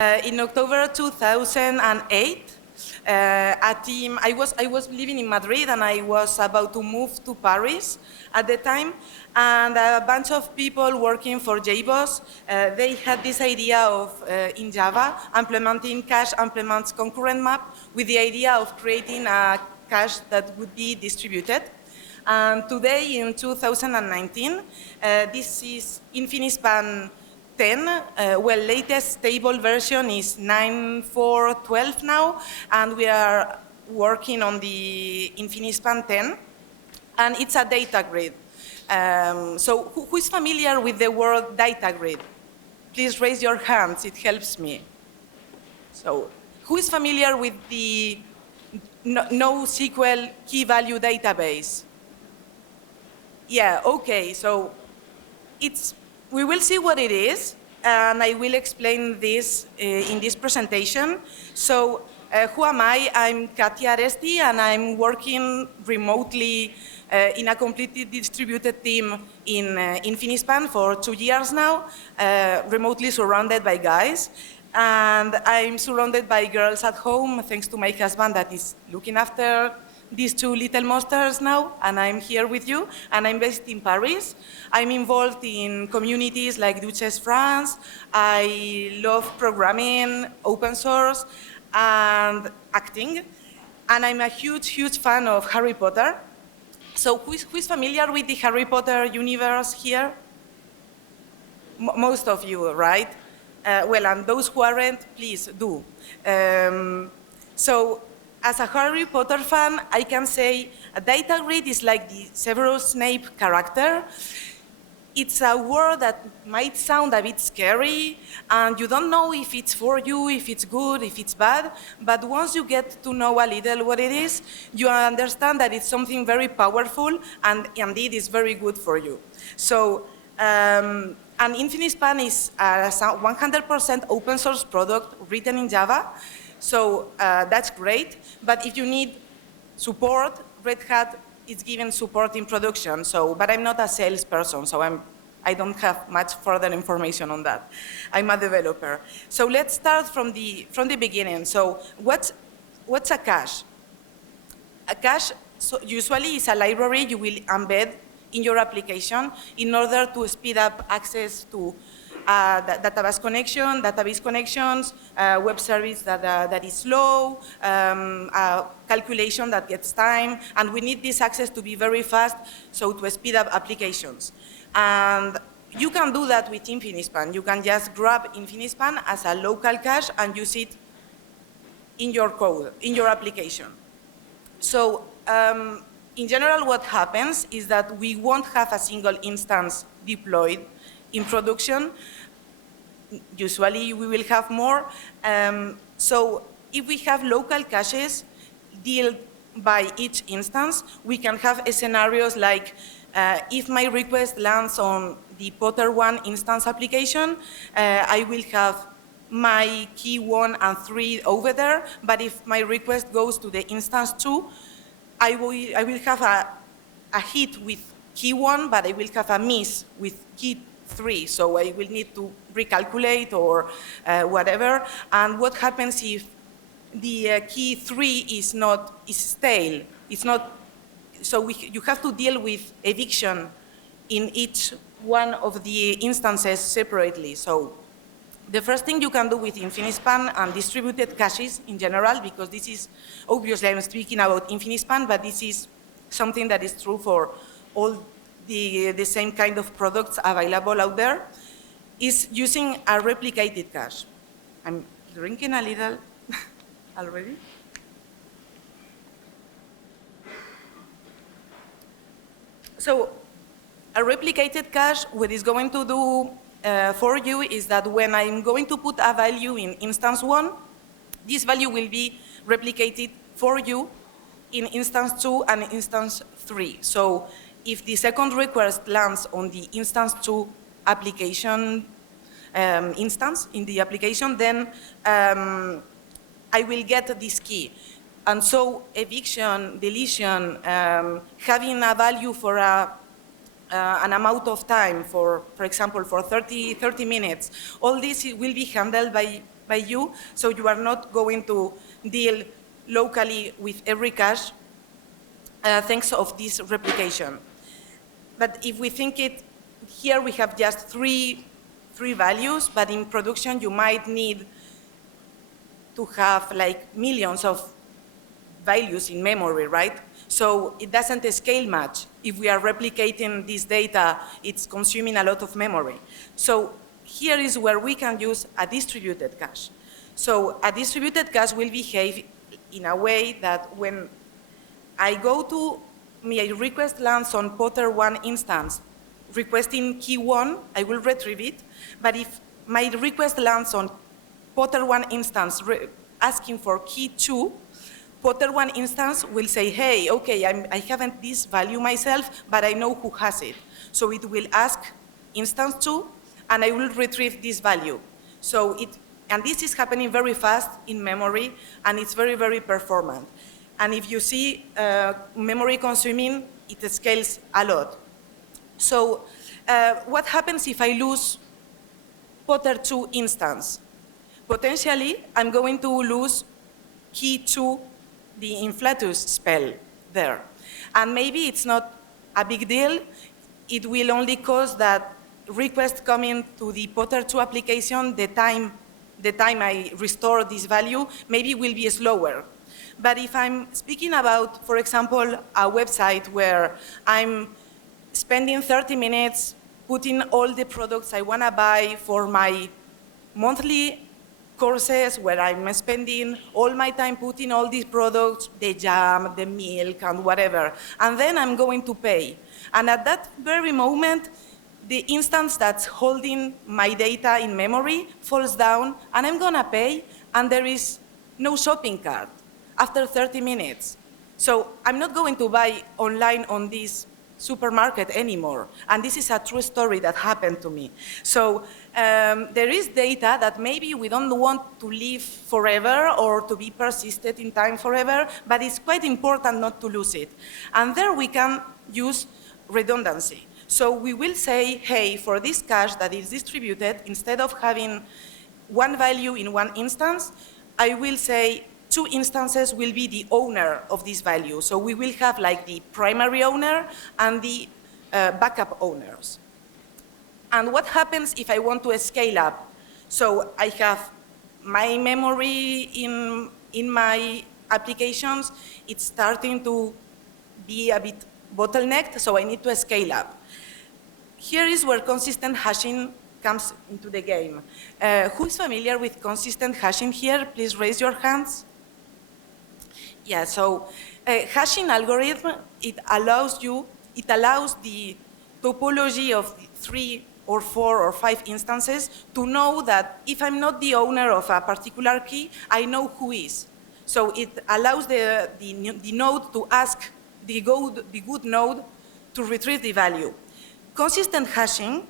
In October 2008, a team, I was living in Madrid and I was about to move to Paris at the time, and a bunch of people working for JBoss, they had this idea of, in Java, implementing cache implements concurrent map with the idea of creating a cache that would be distributed. And today, in 2019, this is Infinispan 10, well, latest stable version is 9.4.12 now, and we are working on the Infinispan 10, and it's a data grid. So who is familiar with the word data grid? Please raise your hands, it helps me. So who is familiar with the NoSQL key value database? Yeah, okay, so we will see what it is, and I will explain this in this presentation. So who am I? I'm Katia Aresti, and I'm working remotely in a completely distributed team in Infinispan for 2 years now, remotely surrounded by guys. And I'm surrounded by girls at home, thanks to my husband that is looking after these two little monsters now, and I'm here with you, and I'm based in Paris. I'm involved in communities like Duchess France. I love programming, open source, and acting, and I'm a huge, huge fan of Harry Potter. So who is familiar with the Harry Potter universe here? Most of you, right? Well, and those who aren't, please do. So, as a Harry Potter fan, I can say a data grid is like the Severus Snape character. It's a word that might sound a bit scary, and you don't know if it's for you, if it's good, if it's bad, but once you get to know a little what it is, you understand that it's something very powerful, and indeed is very good for you. So, and Infinispan is a 100% open source product written in Java. So that's great, but if you need support, Red Hat is giving support in production. So, but I'm not a salesperson, so I don't have much further information on that. I'm a developer. So let's start from the beginning. So what's a cache? A cache usually is a library you will embed in your application in order to speed up access to database connections, web service that is slow, calculation that gets time, and we need this access to be very fast, so to speed up applications. And you can do that with Infinispan. You can just grab Infinispan as a local cache and use it in your code, in your application. So in general, what happens is that we won't have a single instance deployed in production. Usually we will have more. So if we have local caches dealt by each instance, we can have scenarios like if my request lands on the Potter 1 instance application, I will have my key 1 and 3 over there, but if my request goes to the instance 2, I will have a hit with key 1, but I will have a miss with key 3, so I will need to recalculate or whatever. And what happens if the key 3 is stale? It's not. So you have to deal with eviction in each one of the instances separately. So the first thing you can do with Infinispan and distributed caches in general, because this is obviously I'm speaking about Infinispan, but this is something that is true for all the same kind of products available out there, is using a replicated cache. I'm drinking a little already. So a replicated cache, what it's going to do for you is that when I'm going to put a value in instance 1, this value will be replicated for you in instance 2 and instance 3. So if the second request lands on the instance 2 application instance in the application, then I will get this key. And so eviction, deletion, having a value for an amount of time, for example, for 30 minutes, all this will be handled by by you, so you are not going to deal locally with every cache thanks of this replication. But if we think it, here we have just three values, but in production you might need to have like millions of values in memory, right? So it doesn't scale much. If we are replicating this data, it's consuming a lot of memory. So here is where we can use a distributed cache. So a distributed cache will behave in a way that when I go to, my request lands on Potter 1 instance, requesting key 1, I will retrieve it. But if my request lands on Potter 1 instance asking for key 2, Potter 1 instance will say, hey, okay, I haven't this value myself, but I know who has it. So it will ask instance 2, and I will retrieve this value. So and this is happening very fast in memory, and it's very, very performant. And if you see memory consuming, it scales a lot. So what happens if I lose Potter 2 instance? Potentially, I'm going to lose key 2, the inflatus spell there. And maybe it's not a big deal. It will only cause that request coming to the Potter 2 application, the time I restore this value, maybe will be slower. But if I'm speaking about, for example, a website where I'm spending 30 minutes putting all the products I want to buy for my monthly courses, where I'm spending all my time putting all these products, the jam, the milk, and whatever, and then I'm going to pay. And at that very moment, the instance that's holding my data in memory falls down, and I'm going to pay, and there is no shopping cart after 30 minutes. So I'm not going to buy online on this supermarket anymore. And this is a true story that happened to me. So there is data that maybe we don't want to live forever or to be persisted in time forever, but it's quite important not to lose it. And there we can use redundancy. So we will say, hey, for this cache that is distributed, instead of having one value in one instance, I will say 2 instances will be the owner of this value. So we will have like the primary owner and the backup owners. And what happens if I want to scale up? So I have my memory in my applications. It's starting to be a bit bottlenecked, so I need to scale up. Here is where consistent hashing comes into the game. Who is familiar with consistent hashing here? Please raise your hands. Yeah, so hashing algorithm, it allows the topology of 3 or 4 or 5 instances to know that if I'm not the owner of a particular key, I know who is. So it allows the node to ask the good node to retrieve the value. Consistent hashing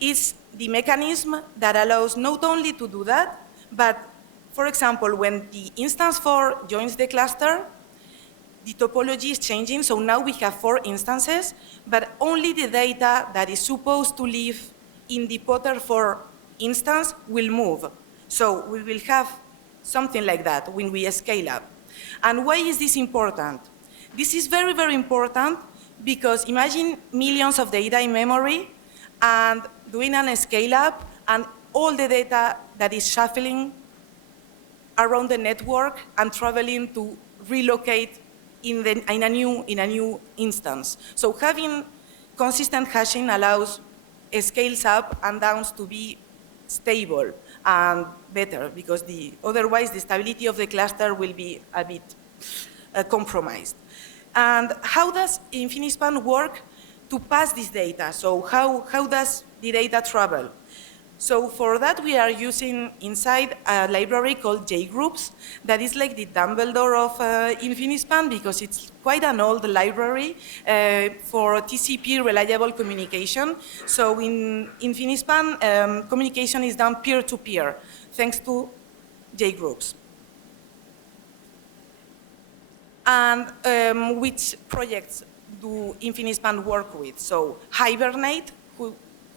is the mechanism that allows not only to do that, but for example, when the instance 4 joins the cluster, the topology is changing, so now we have 4 instances, but only the data that is supposed to live in the Potter 4 instance will move. So we will have something like that when we scale up. And why is this important? This is very, very important because imagine millions of data in memory and doing a scale up and all the data that is shuffling around the network and traveling to relocate in a new instance. So having consistent hashing allows scales up and downs to be stable and better because otherwise the stability of the cluster will be a bit compromised. And how does Infinispan work to pass this data? So how does the data travel? So for that, we are using inside a library called JGroups that is like the Dumbledore of Infinispan because it's quite an old library for TCP reliable communication. So in Infinispan, communication is done peer-to-peer thanks to JGroups. And which projects do Infinispan work with? So HIBERNATE,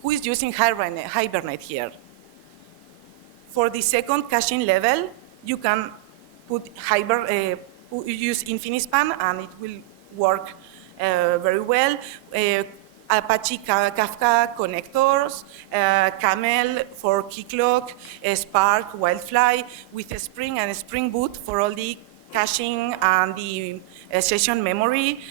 who is using HIBERNATE here? For the second caching level, you can use Infinispan, and it will work very well. Apache Kafka connectors, Camel for Keycloak, Spark, Wildfly, with a Spring and a Spring Boot for all the caching and the session memory.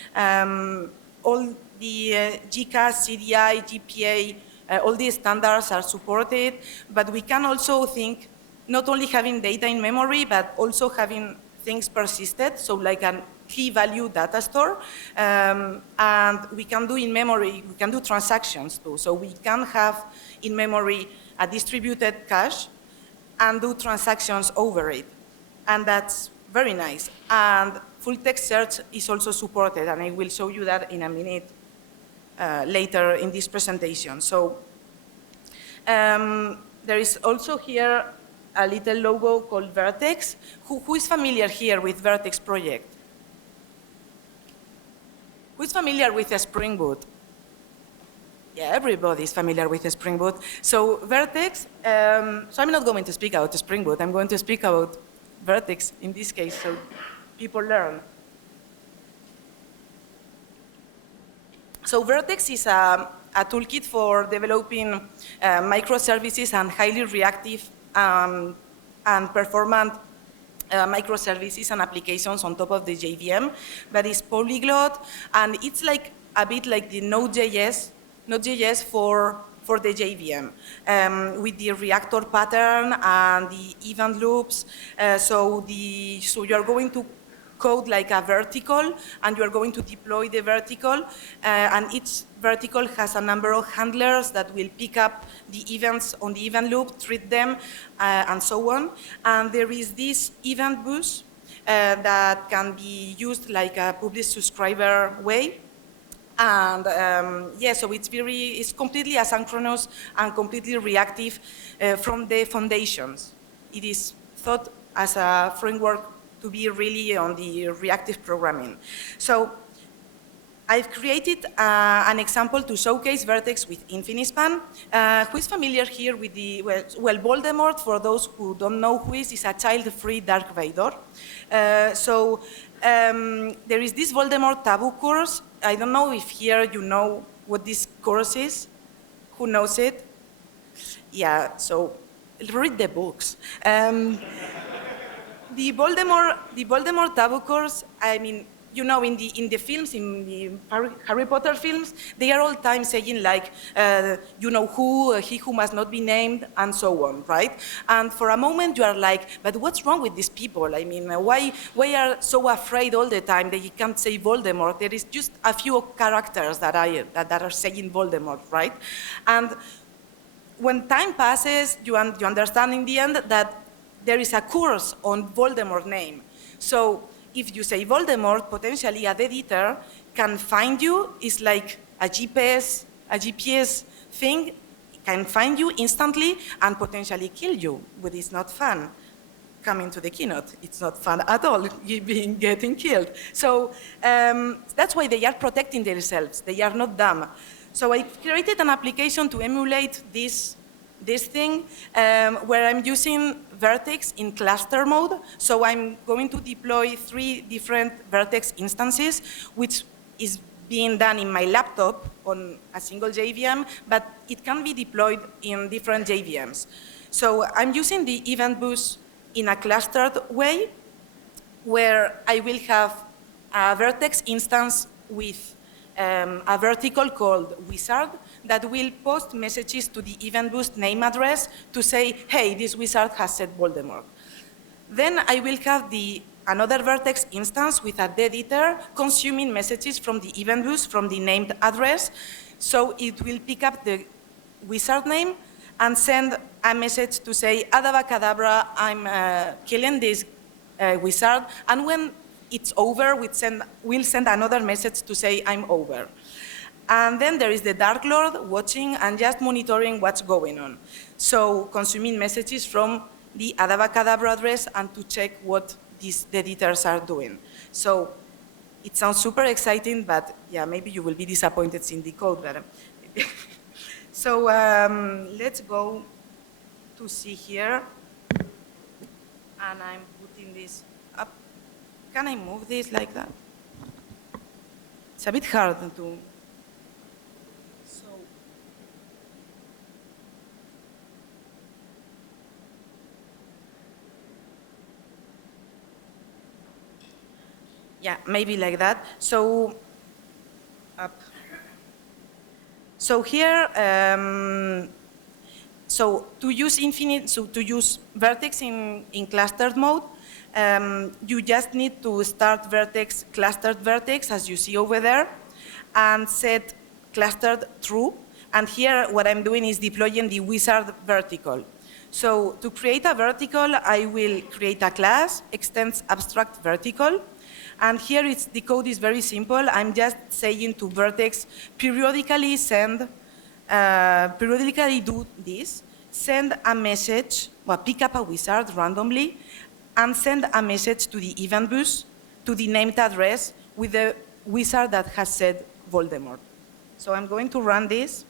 All the GCAS, CDI, GPA, all these standards are supported, but we can also think not only having data in memory, but also having things persisted, so like a key value data store, and we can do in memory, we can do transactions too, so we can have in memory a distributed cache and do transactions over it, and that's very nice. And full text search is also supported, and I will show you that in a minute later in this presentation. So there is also here a little logo called Vertex. Who is familiar here with Vertex project? Who is familiar with a Spring Boot? Yeah, everybody is familiar with a Spring Boot. So Vertex, so I'm not going to speak about Spring Boot, I'm going to speak about Vertex in this case, so people learn. So Vertex is a toolkit for developing microservices and highly reactive and performant microservices and applications on top of the JVM, but it's polyglot, and it's like a bit like the Node.js for the JVM, with the reactor pattern and the event loops. So you are going to code like a vertical, and you are going to deploy the vertical, and each vertical has a number of handlers that will pick up the events on the event loop, treat them, and so on. And there is this event bus that can be used like a publish subscriber way. And yeah, so it's completely asynchronous and completely reactive from the foundations. It is thought as a framework to be really on the reactive programming. So I've created an example to showcase Vertex with Infinispan. Who is familiar here with the, well, Voldemort, for those who don't know who is a child-free Dark Vader. So there is this Voldemort Taboo course. I don't know if here you know what this course is. Who knows it? Yeah, so read the books. The Voldemort Taboo course, I mean, you know, in the films, in the Harry Potter films, they are all time saying like, you know who, he who must not be named, and so on, right? And for a moment you are like, but what's wrong with these people? I mean, why are so afraid all the time that you can't say Voldemort? There is just a few characters that are saying Voldemort, right? And when time passes, you understand in the end that there is a course on Voldemort name. So if you say Voldemort, potentially a editor can find you. It's like a GPS thing, can find you instantly and potentially kill you, but it's not fun. Coming to the keynote, it's not fun at all, getting killed. So that's why they are protecting themselves. They are not dumb. So I created an application to emulate this thing where I'm using Vertex in cluster mode. So I'm going to deploy 3 different Vertex instances, which is being done in my laptop on a single JVM, but it can be deployed in different JVMs. So I'm using the event bus in a clustered way, where I will have a Vertex instance with a vertical called wizard that will post messages to the event boost name address to say, hey, this wizard has said Voldemort. Then I will have another Vertex instance with a deditor consuming messages from the event boost from the named address. So it will pick up the wizard name and send a message to say, Adava Kedavra, I'm killing this wizard. And when it's over, we'll send another message to say, I'm over. And then there is the Dark Lord watching and just monitoring what's going on. So consuming messages from the Adava Kedavra address and to check what these editors are doing. So it sounds super exciting, but yeah, maybe you will be disappointed in the code. But so let's go to see here. and I'm putting this up. Can I move this like that? It's a bit hard to. So. Yeah, maybe like that. So, up. So here, so to use vertex in clustered mode, you just need to start vertex, clustered vertex, as you see over there, and set clustered true. And here, what I'm doing is deploying the wizard vertical. So to create a vertical, I will create a class, extends abstract vertical. And here the code is very simple. I'm just saying to vertex, periodically do this, send a message, well, pick up a wizard randomly, and send a message to the event bus, to the named address with the wizard that has said Voldemort. So I'm going to run this.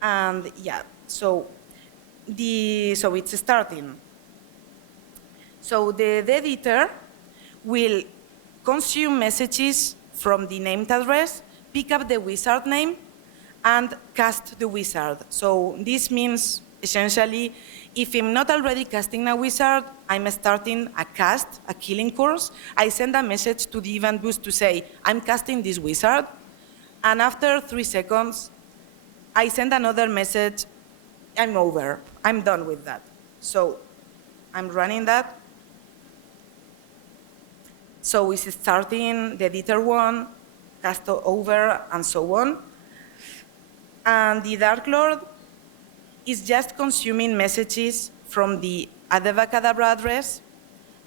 And yeah, so it's starting. So the editor will consume messages from the named address, pick up the wizard name, and cast the wizard. So this means essentially, if I'm not already casting a wizard, I'm starting a cast, a killing course. I send a message to the event bus to say, I'm casting this wizard. And after 3 seconds, I send another message, I'm over, I'm done with that. So I'm running that. So it's starting the editor one, cast over, and so on. And the Dark Lord is just consuming messages from the Adevacadabra address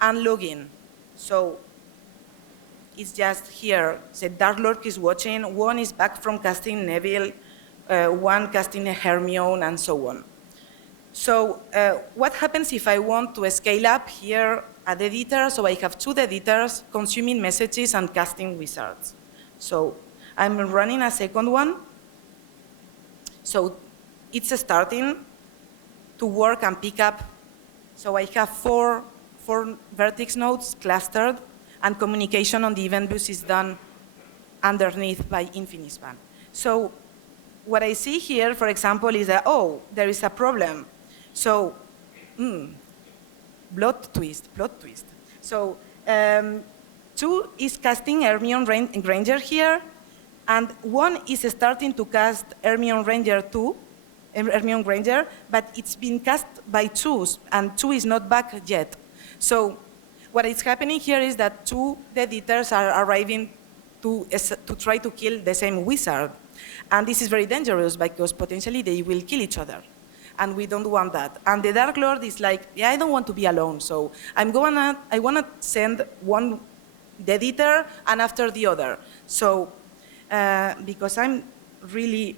and login. So it's just here, the Dark Lord is watching, one is back from casting Neville, one casting a Hermione, and so on. So what happens if I want to scale up here at the editor? So I have 2 editors consuming messages and casting wizards. So I'm running a second one. So it's starting to work and pick up. So I have four vertex nodes clustered, and communication on the event bus is done underneath by Infinispan. So what I see here, for example, is that, oh, there is a problem. So, plot twist. So, 2 is casting Hermione Granger here, and 1 is starting to cast Hermione Granger, but it's been cast by 2, and 2 is not back yet. So, what is happening here is that 2 editors are arriving to try to kill the same wizard. And this is very dangerous because potentially they will kill each other. And we don't want that. And the Dark Lord is like, yeah, I don't want to be alone. So I want to send one the editor and after the other. So because I'm really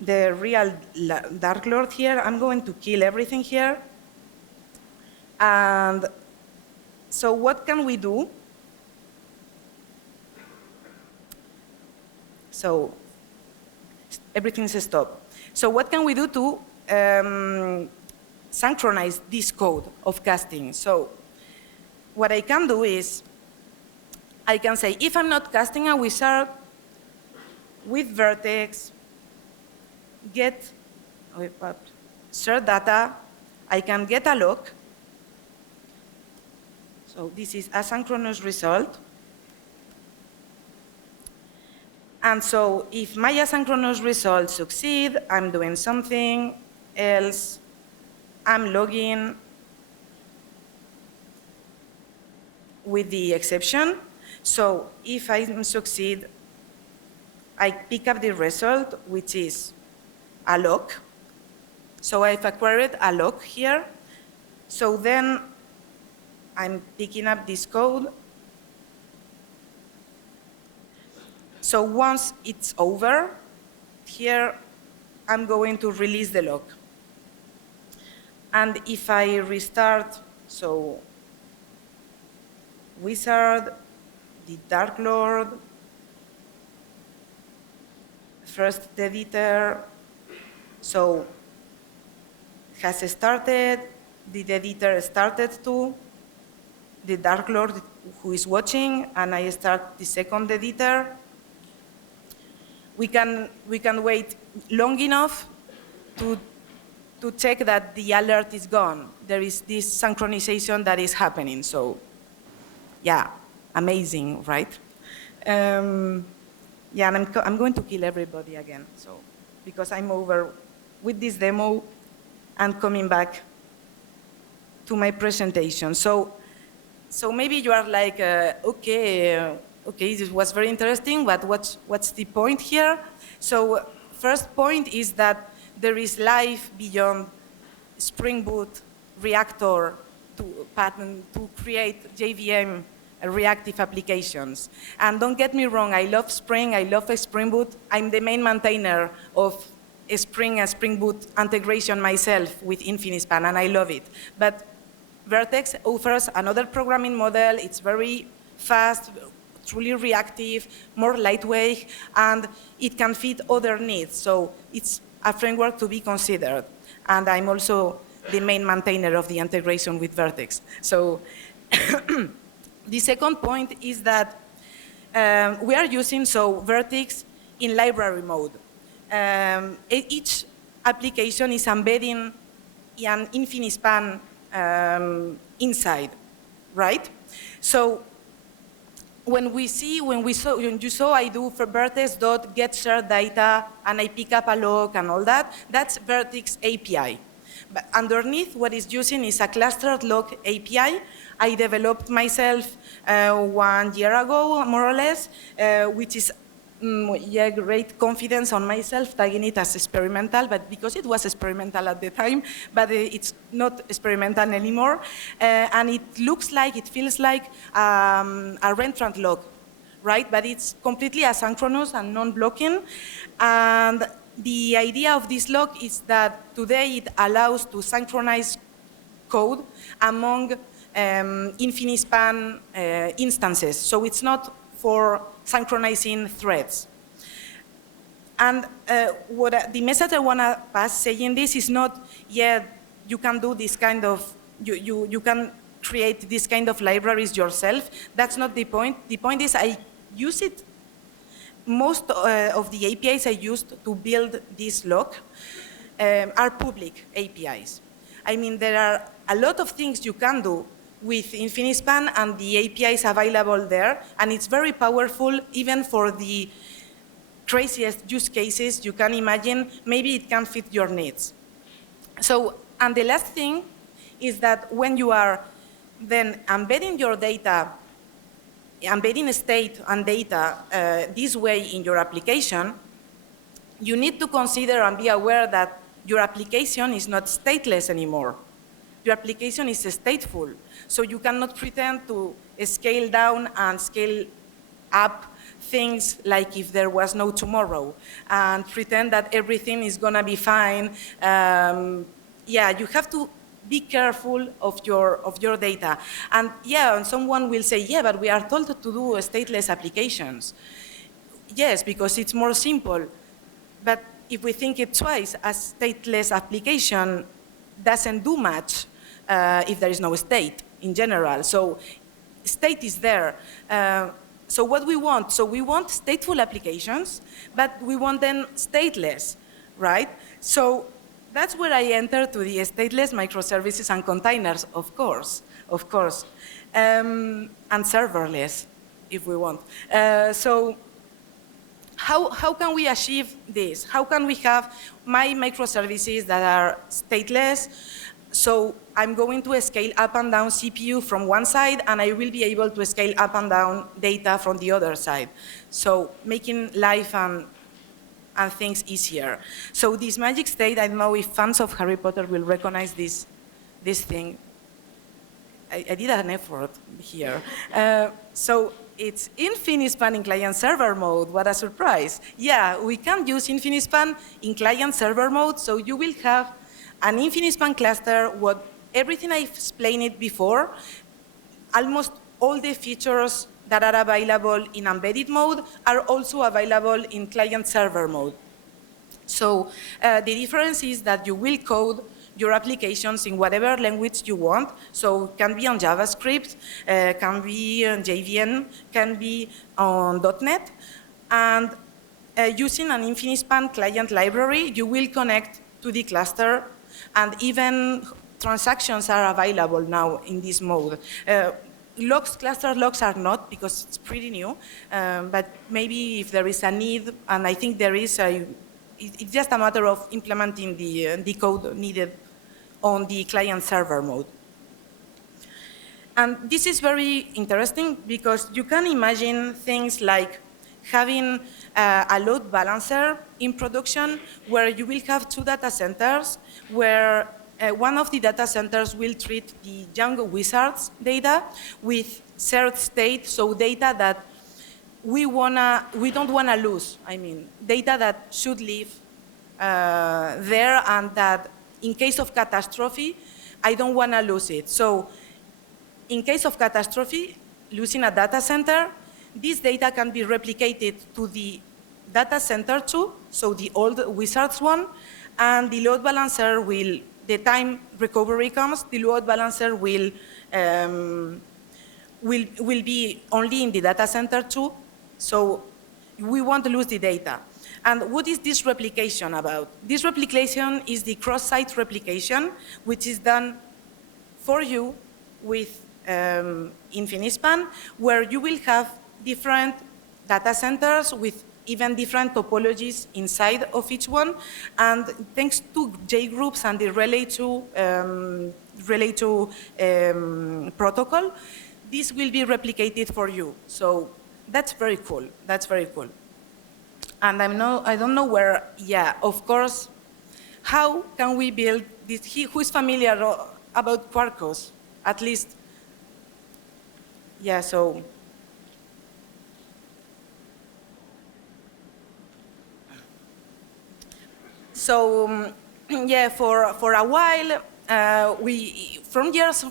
the real Dark Lord here, I'm going to kill everything here. And so what can we do? So everything's stopped. So what can we do to synchronize this code of casting? So what I can do is, I can say, if I'm not casting a wizard with vertex, get share data, I can get a lock. So this is asynchronous result. And so if my asynchronous results succeed, I'm doing something else, I'm logging with the exception. So if I succeed, I pick up the result, which is a lock. So I've acquired a lock here. So then I'm picking up this code. So once it's over, here I'm going to release the lock. And if I restart, so wizard, the Dark Lord, first the editor, so has started, the editor started too, the Dark Lord who is watching, and I start the second editor. We can wait long enough to check that the alert is gone. There is this synchronization that is happening, so yeah, amazing, right? Yeah, and I'm going to kill everybody again, so because I'm over with this demo and coming back to my presentation. So maybe you are like, okay, this was very interesting, but what's the point here? So first point is that there is life beyond Spring Boot reactor to create JVM reactive applications. And don't get me wrong, I love Spring, I love Spring Boot. I'm the main maintainer of Spring and Spring Boot integration myself with Infinispan, and I love it. But Vertex offers another programming model. It's very fast, truly reactive, more lightweight, and it can fit other needs. So it's a framework to be considered. And I'm also the main maintainer of the integration with Vertex. So the second point is that we are using Vertex in library mode. Each application is embedding an Infinispan inside, right? So when you saw I do for Vertex.get shared data and I pick up a log and all that, that's Vertex API. But underneath, what it's using is a clustered log API I developed myself 1 year ago, more or less, which is great confidence on myself, tagging it as experimental, but because it was experimental at the time, but it's not experimental anymore. And it looks like, it feels like a Rentrant log, right? But it's completely asynchronous and non-blocking. And the idea of this log is that today it allows to synchronize code among Infinispan instances. So it's not for synchronizing threads. And the message I want to pass saying this is not, yeah, you can do this kind of, you can create this kind of libraries yourself. That's not the point. The point is I use it. Most of the APIs I used to build this log are public APIs. I mean, there are a lot of things you can do with Infinispan and the APIs available there, and it's very powerful even for the craziest use cases you can imagine. Maybe it can fit your needs. So, and the last thing is that when you are then embedding your data, embedding state and data this way in your application, you need to consider and be aware that your application is not stateless anymore. Your application is stateful. So you cannot pretend to scale down and scale up things like if there was no tomorrow and pretend that everything is going to be fine. Yeah, you have to be careful of your data. And yeah, and someone will say, yeah, but we are told to do stateless applications. Yes, because it's more simple. But if we think it twice, a stateless application doesn't do much if there is no state in general. So state is there. So what we want? So we want stateful applications, but we want them stateless, right? So that's where I enter to the stateless microservices and containers, of course, and serverless, if we want. So how can we achieve this? How can we have my microservices that are stateless? So I'm going to scale up and down CPU from one side, and I will be able to scale up and down data from the other side. So making life and things easier. So this magic state, I don't know if fans of Harry Potter will recognize this thing. I did an effort here. So it's Infinispan in client-server mode. What a surprise. Yeah, we can use Infinispan in client-server mode, so you will have an Infinispan cluster, everything I've explained it before, almost all the features that are available in embedded mode are also available in client-server mode. So the difference is that you will code your applications in whatever language you want. So it can be on JavaScript, can be on JVM, can be on .NET. And using an Infinispan client library, you will connect to the cluster, and even transactions are available now in this mode. Logs, cluster logs are not, because it's pretty new, but maybe if there is a need, and I think there is, it's just a matter of implementing the code needed on the client-server mode. And this is very interesting because you can imagine things like having a load balancer in production where you will have two data centers where one of the data centers will treat the young wizards data with shared state, so data that we don't wanna lose. I mean, data that should live there, and that in case of catastrophe, I don't wanna lose it. So in case of catastrophe, losing a data center, this data can be replicated to the data center 2, so the old wizards one, and the load balancer will, the time recovery comes, the load balancer will be only in the data center 2, so we won't lose the data. And what is this replication about? This replication is the cross-site replication, which is done for you with Infinispan, where you will have different data centers with even different topologies inside of each one. And thanks to JGroups and the Relay 2 protocol, this will be replicated for you. So that's very cool. That's very cool. And I don't know where, yeah, of course, how can we build this? Who is familiar about Quarkus? At least, yeah, so. So, yeah, for a while, from years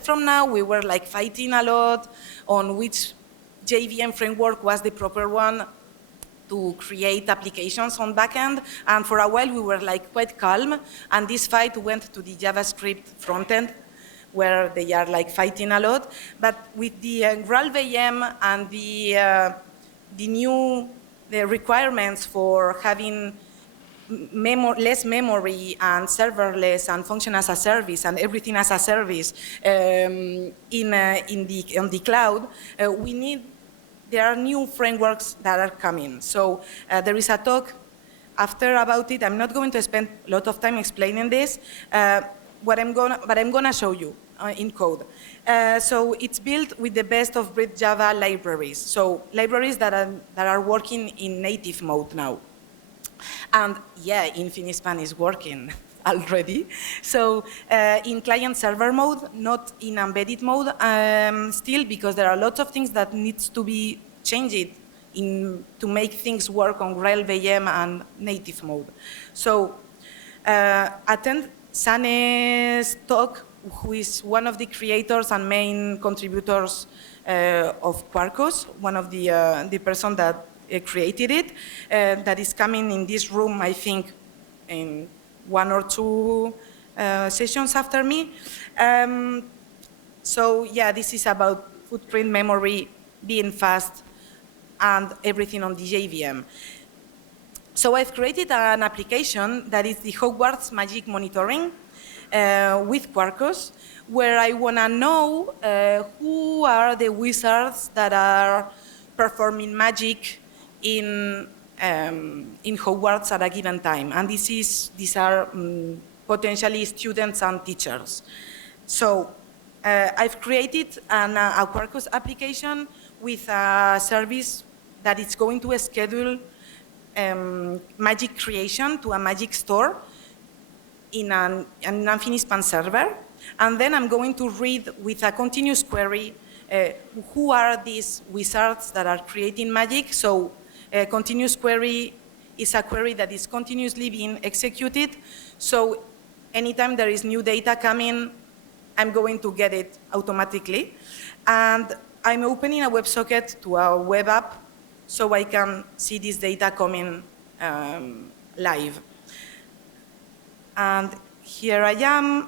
from now, we were like fighting a lot on which JVM framework was the proper one to create applications on backend. And for a while, we were like quite calm. And this fight went to the JavaScript frontend, where they are like fighting a lot. But with the GraalVM and the new requirements for having less memory and serverless and function as a service and everything as a service on the cloud, there are new frameworks that are coming. So there is a talk after about it. I'm not going to spend a lot of time explaining this, but I'm gonna show you in code. So it's built with the best of breed Java libraries. So libraries that are working in native mode now. And yeah, Infinispan is working already. So in client-server mode, not in embedded mode still, because there are lots of things that needs to be changed to make things work on GraalVM and native mode. So attend Sane's talk, who is one of the creators and main contributors of Quarkus, one of the person that created it, that is coming in this room, I think, in 1 or 2 sessions after me. So yeah, this is about footprint memory being fast and everything on the JVM. So I've created an application that is the Hogwarts magic monitoring with Quarkus, where I want to know who are the wizards that are performing magic in Hogwarts at a given time. And these are potentially students and teachers. So I've created a Quarkus application with a service that is going to schedule magic creation to a magic store in an Infinispan server. And then I'm going to read with a continuous query who are these wizards that are creating magic. So continuous query is a query that is continuously being executed. So anytime there is new data coming, I'm going to get it automatically. And I'm opening a WebSocket to a web app so I can see this data coming live. And here I am.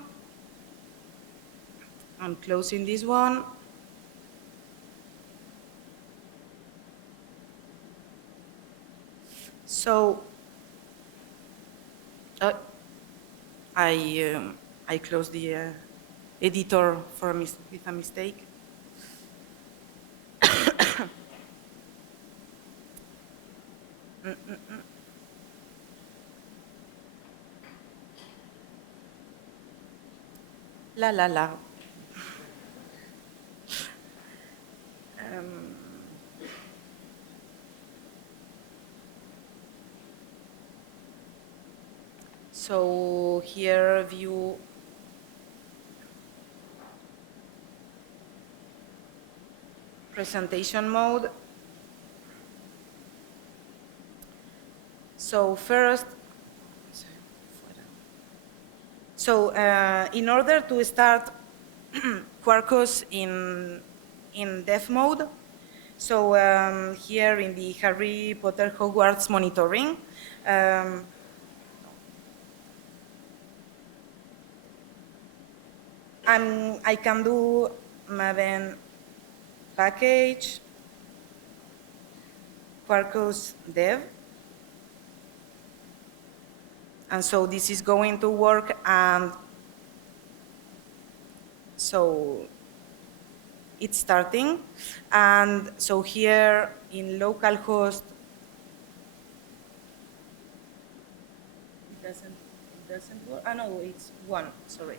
I'm closing this one. So I closed the editor with a mistake. La la la. So here view presentation mode. So first, in order to start Quarkus in dev mode, so here in the Harry Potter Hogwarts monitoring, I can do Maven package, Quarkus dev. And so this is going to work, and so it's starting. And so here in localhost, it doesn't work. Ah, no, it's 1, sorry.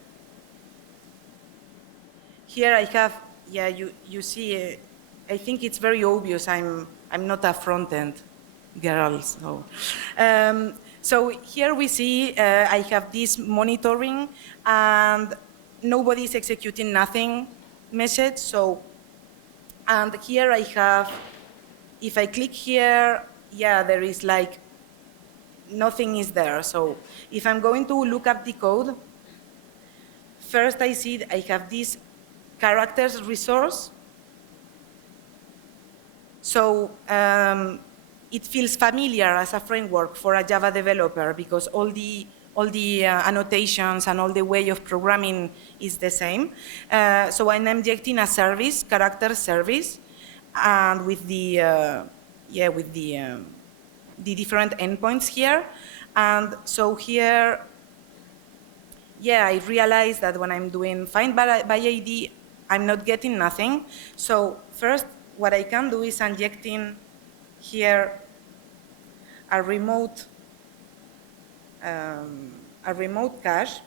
Here I have, yeah, you see, I think it's very obvious I'm not a front-end girl, so. So here we see I have this monitoring and nobody's executing nothing message. So, and here I have, if I click here, yeah, there is like, nothing is there. So if I'm going to look up the code, first I see I have this characters resource. So it feels familiar as a framework for a Java developer because all the annotations and all the way of programming is the same. So I'm injecting a service, character service, and with the different endpoints here. And so here, yeah, I realized that when I'm doing find by ID, I'm not getting nothing. So first, what I can do is injecting here a remote cache.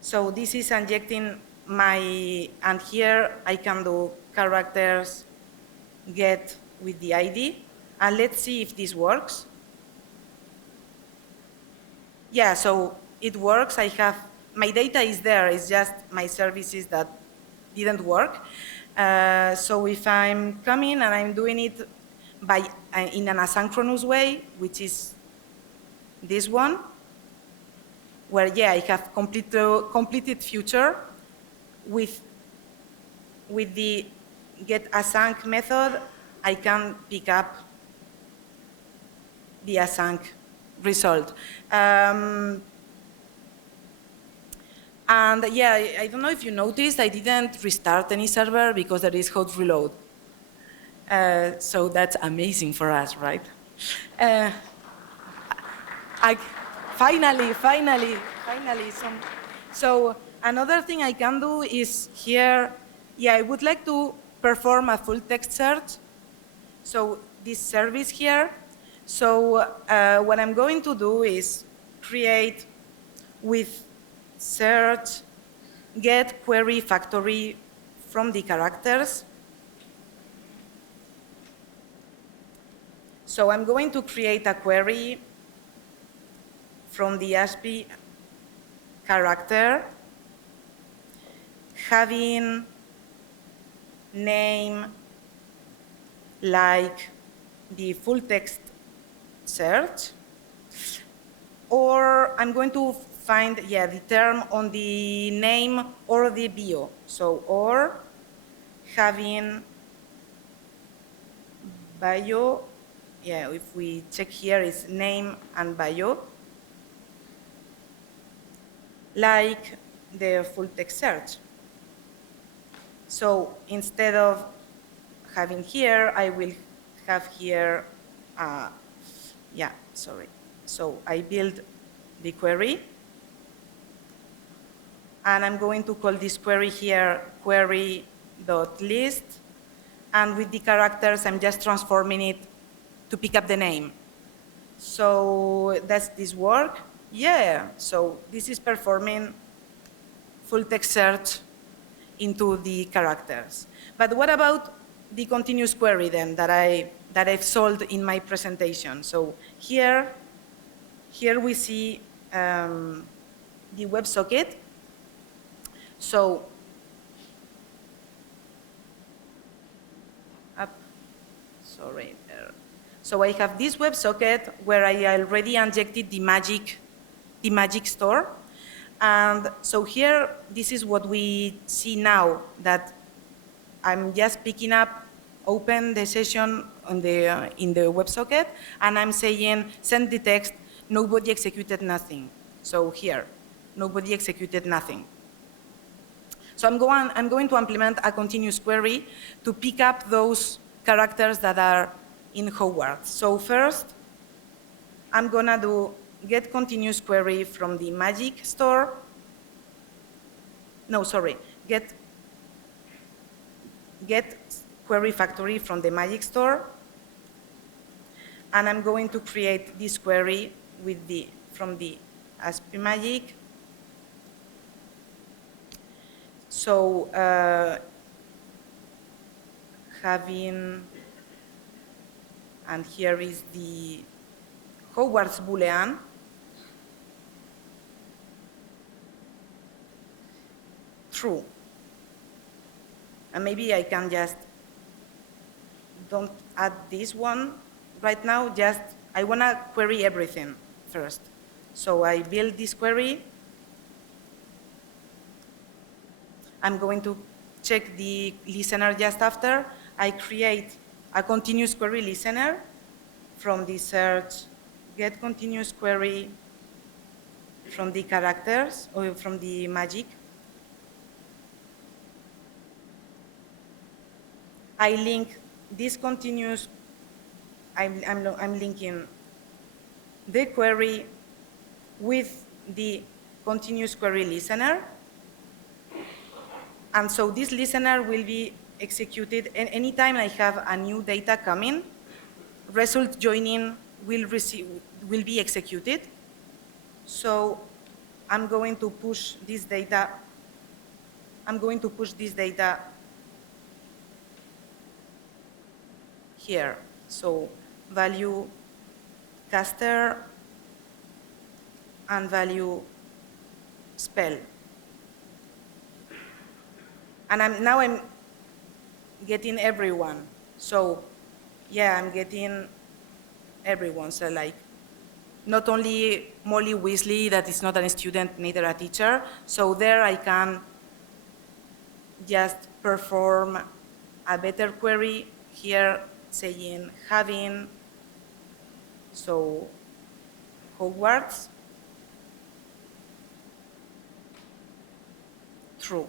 So this is injecting and here I can do characters get with the ID, and let's see if this works. Yeah, so it works. I have, my data is there, it's just my services that didn't work. So if I'm coming and I'm doing it in an asynchronous way, which is this one, where, yeah, I have completed future with the get async method, I can pick up the async result. And yeah, I don't know if you noticed, I didn't restart any server because there is hot reload. So that's amazing for us, right? Finally. So another thing I can do is here, yeah, I would like to perform a full text search. So this service here. So what I'm going to do is create with search get query factory from the characters. So I'm going to create a query from the ASCII character having name like the full text search, or I'm going to find, the term on the name or the bio. So, or having bio, if we check here, it's name and bio, like the full text search. So instead of having here, I will have here, So I build the query, and I'm going to call this query here query.list, and with the characters, I'm just transforming it to pick up the name. So does this work? Yeah, so this is performing full text search into the characters. But what about the continuous query then that I've solved in my presentation? So here we see the WebSocket. So So I have this WebSocket where I already injected the magic store. And so here, this is what we see now, that I'm just picking up, open the session on in the WebSocket, and I'm saying, send the text, nobody executed nothing. So here, nobody executed nothing. So I'm going to implement a continuous query to pick up those characters that are in Hogwarts. So first, I'm gonna do get continuous query from the magic store. No, sorry, get query factory from the magic store. And I'm going to create this query with from the ASP magic. So and here is the Hogwarts Boolean. True. And maybe I can just don't add this one right now, just I want to query everything first. So I build this query. I'm going to check the listener just after. I create a continuous query listener from the search, get continuous query from the characters or from the magic. I link this continuous, I'm linking the query with the continuous query listener. And so this listener will be executed anytime I have a new data coming. Result joining will be executed. So I'm going to push this data. Here. So value caster and value spell. And now I'm getting everyone. So yeah, I'm getting everyone. So like not only Molly Weasley, that is not a student, neither a teacher. So there I can just perform a better query here saying having, so Hogwarts, true.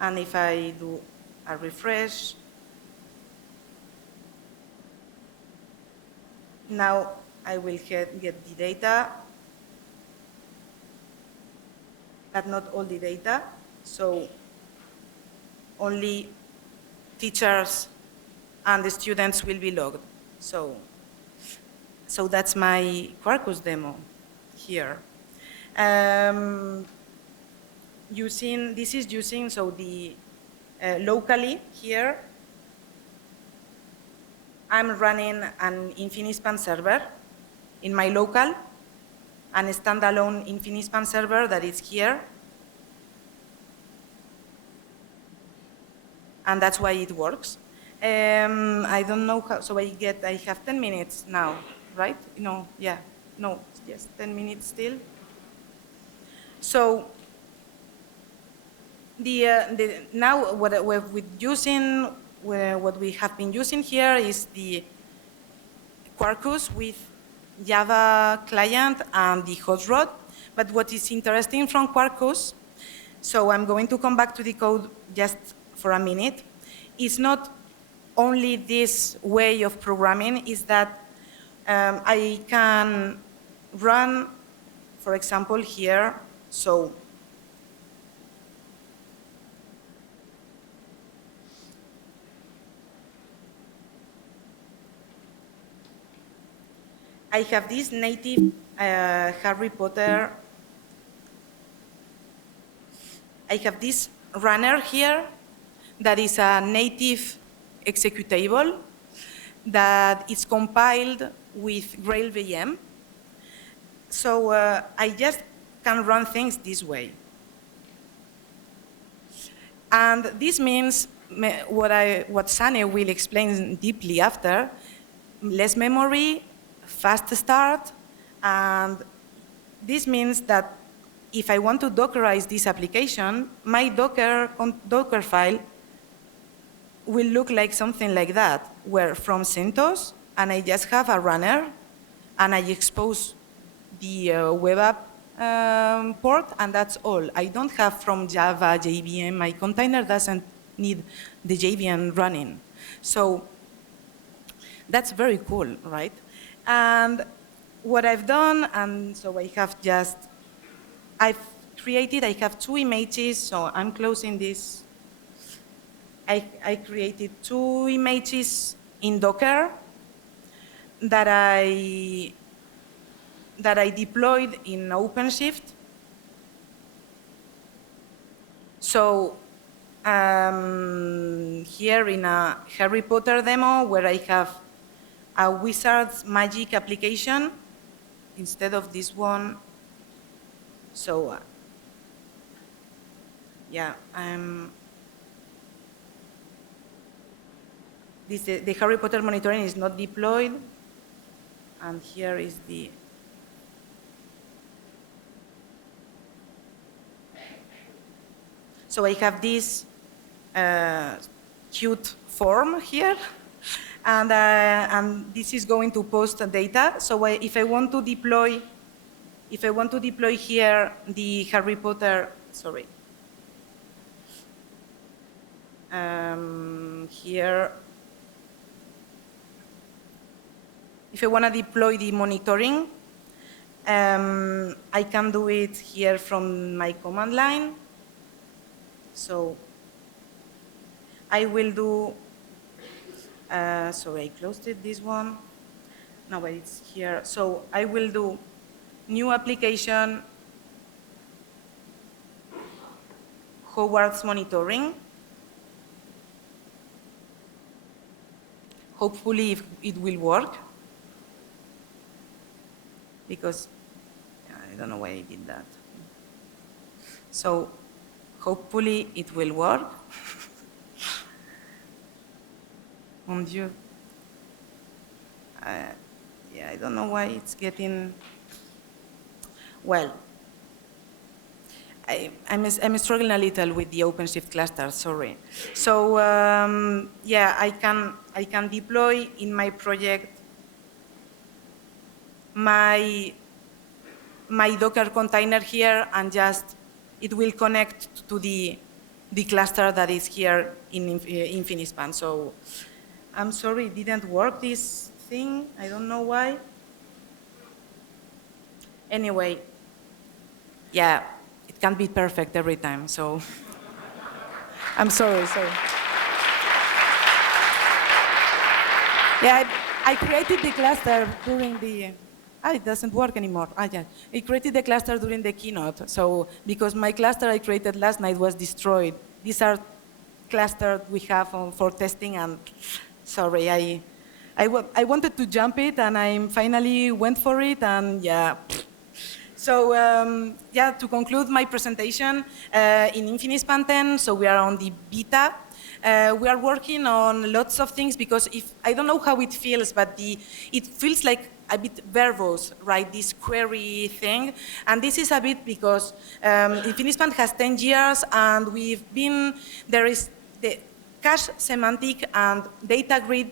And if I do a refresh, now I will get the data, but not all the data. So only teachers and the students will be logged. So that's my Quarkus demo here. This is using the locally here, I'm running an Infinispan server in my local, and a standalone Infinispan server that is here. and that's why it works. I don't know how, so I have 10 minutes now, right? No, yeah, no, yes, 10 minutes still. So now what we have been using here is the Quarkus with Java client and the hot rod. But what is interesting from Quarkus, so I'm going to come back to the code just for a minute, is not only this way of programming, is that I can run, for example, here, so I have this native Harry Potter. I have this runner here that is a native executable that is compiled with Grail VM. So I just can run things this way. And this means what Sane will explain deeply after, less memory, fast start, and this means that if I want to Dockerize this application, my Docker file will look like something like that, where from CentOS, and I just have a runner, and I expose the web app port, and that's all. I don't have from Java JVM. My container doesn't need the JVM running. So that's very cool, right? And what I've done, and so I have I have 2 images, so I'm closing this. I created 2 images in Docker that I deployed in Openshift. So here in a Harry Potter demo where I have a wizard's magic application instead of this one. So yeah, the Harry Potter monitoring is not deployed, and here is the so I have this cute form here. And this is going to post data. So if I want to deploy here the Harry Potter, sorry, here, if I want to deploy the monitoring, I can do it here from my command line. So I will do. Sorry, I closed it, this one. No, but it's here. So I will do new application, Hogwarts monitoring. Hopefully it will work. Because I don't know why I did that. So hopefully it will work. Mon Dieu. Yeah, I don't know why it's getting, well, I'm struggling a little with the Openshift cluster, sorry. So yeah, I can deploy in my project my Docker container here, and just it will connect to the cluster that is here in Infinispan. So I'm sorry, it didn't work, this thing. I don't know why. Anyway, yeah, it can't be perfect every time, so I'm sorry. Yeah, I created the cluster during the, it doesn't work anymore. Yeah. I created the cluster during the keynote, so because my cluster I created last night was destroyed. These are clusters we have for testing, and sorry, I wanted to jump it, and I finally went for it, and yeah. So yeah, to conclude my presentation, in Infinispan 10, so we are on the beta. We are working on lots of things because I don't know how it feels, but it feels like a bit verbose, right? This query thing, and this is a bit because Infinispan has 10 years, and there is the cache semantic and datagrid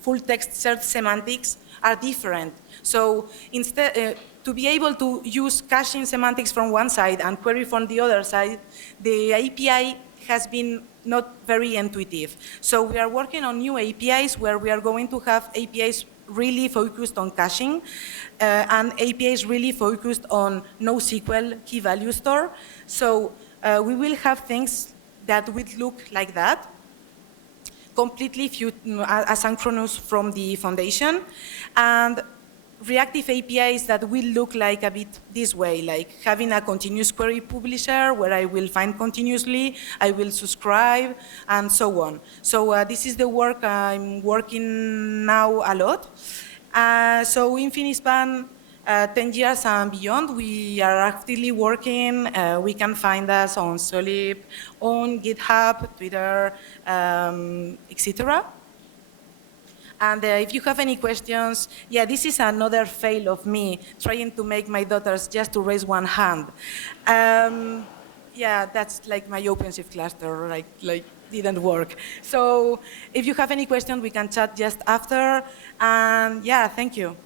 full text search semantics are different. So instead, to be able to use caching semantics from one side and query from the other side, the API has been not very intuitive. So we are working on new APIs where we are going to have APIs really focused on caching and APIs really focused on NoSQL key value store. So we will have things that will look like that, completely asynchronous from the foundation, and reactive APIs that will look like a bit this way, like having a continuous query publisher where I will find continuously, I will subscribe, and so on. So this is the work I'm working now a lot. So Infinispan, 10 years and beyond, we are actively working. We can find us on Solib, on GitHub, Twitter, etc. And if you have any questions, yeah, this is another fail of me trying to make my daughters just to raise one hand. Yeah, that's like my Openshift cluster, like didn't work. So if you have any questions, we can chat just after. And yeah, thank you.